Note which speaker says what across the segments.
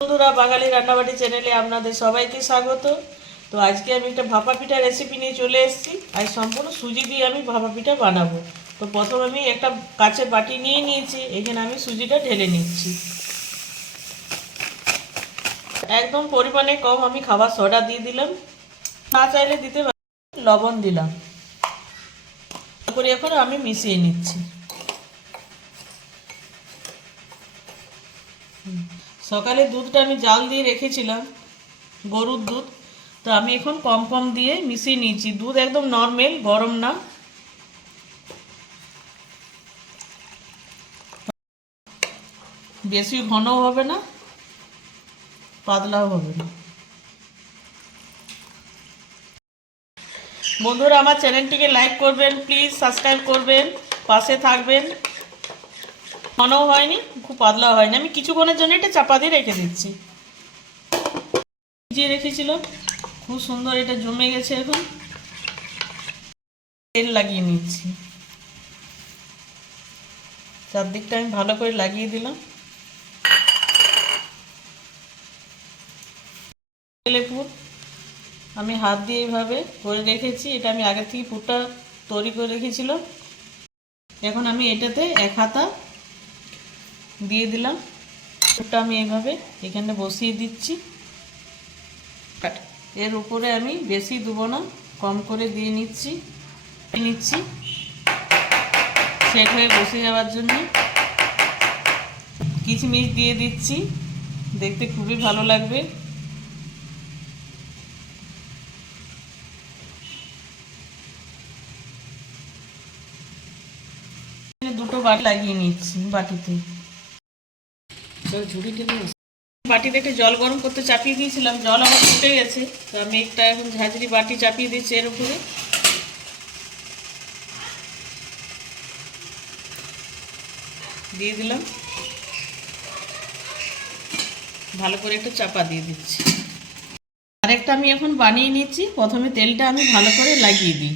Speaker 1: বন্ধুরা, বাঙালি রান্নাবাটি চ্যানেলে আপনাদের সবাইকে স্বাগত। তো আজকে আমি একটা ভাপা পিঠা রেসিপি নিয়ে চলে এসেছি। আজ সম্পূর্ণ সুজি দিয়ে আমি ভাপা পিঠা বানাবো। তো প্রথম আমি একটা কাচের বাটি নিয়ে নিয়েছি। এখানে আমি সুজিটা ঢেলে নিচ্ছি। একদম পরিমাণে কম আমি খাবার সোডা দিয়ে দিলাম। না চাইলে দিতে লবণ দিলাম। তারপরে এখন আমি মিশিয়ে নিচ্ছি। সকালে দুধটা আমি জাল দিয়ে রেখেছিলাম, গরুর দুধ। তো আমি এখন কম কম দিয়ে মিশিয়ে নিয়েছি। দুধ একদম নর্মাল গরম না। বেশি ঘনও হবে না, পাতলাও হবে না। বন্ধুরা, আমার চ্যানেলটিকে লাইক করবেন প্লিজ সাবস্ক্রাইব করবেন, পাশে থাকবেন। ঘনও হয়নি, খুব পাতলা হয়নি। আমি কিছুক্ষণের জন্য এটা চাপা দিয়ে রেখে দিচ্ছি। ভিজিয়ে রেখেছিলাম খুব সুন্দর এটা জমে গেছে এখন। তেল লাগিয়ে নিচ্ছি। চারদিকটা আমি ভালো করে লাগিয়ে দিলাম। তেলে পুর। আমি হাত দিয়ে এইভাবে করে রেখেছি। এটা আমি আগে থেকে পুরটা তৈরি করে রেখেছিলাম। এখন আমি এটাতে এক হাতা দিয়ে দিলাম। ওটা আমি এইভাবে এখানে বসিয়ে দিচ্ছি। এর উপরে আমি বেশি দেবো না, কম করে দিয়ে নিচ্ছি। নিচ্ছি। সেট হয়ে বসে যাওয়ার জন্য কিচমিচ দিয়ে দিচ্ছি। দেখতে খুবই ভালো লাগবে। দুটো বাটি লাগিয়ে নিচ্ছি বাটিতে। বাটি দেখে জল গরম করতে চাপিয়ে দিয়েছিলাম। জল আমার ফুটে গেছে। তো আমি একটা এখন ঝাঁঝরি বাটি চাপিয়ে দিচ্ছি এর উপরে। দিয়ে দিলাম। ভালো করে একটু চাপা দিয়ে দিচ্ছি। আরেকটা আমি এখন বানিয়ে নিচ্ছি। প্রথমে তেলটা আমি ভালো করে লাগিয়ে দিই।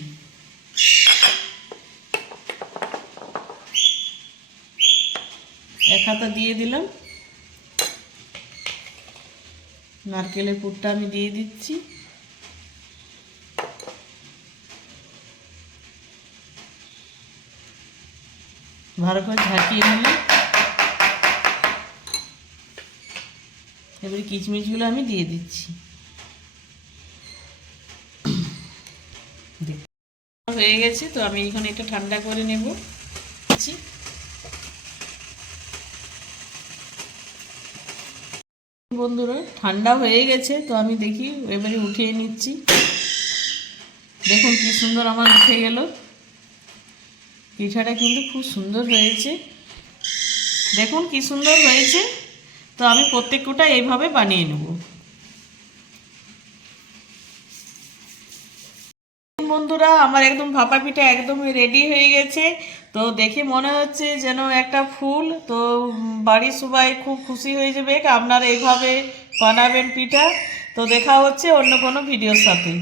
Speaker 1: এক হাতা দিয়ে দিলাম। নারকেলের পুরটা আমি দিয়ে দিচ্ছি। ভালো করে ঝাঁকিয়ে নিলাম। এবারে কিচমিচগুলো আমি দিয়ে দিচ্ছি। হয়ে গেছে, তো আমি এখানে এটা ঠান্ডা করে নেব। বন্ধুরা, ঠান্ডা হয়ে গেছে, তো আমি দেখি, এবারে উঠিয়ে নিচ্ছি। দেখুন কি সুন্দর আমার উঠে গেল। পিঠাটা কিন্তু খুব সুন্দর হয়েছে। দেখুন কি সুন্দর হয়েছে। তো আমি প্রত্যেকটা এইভাবে বানিয়ে নেব। বন্ধুরা, আমার একদম ভাপা পিঠা একদম রেডি হয়ে গেছে। তো দেখে মনে হচ্ছে যেন একটা ফুল। তো বাড়ির সবাই খুব খুশি হয়ে যাবে। আপনারা এইভাবে বানাবেন পিঠা। তো দেখা হচ্ছে অন্য কোনো ভিডিওর সাথে।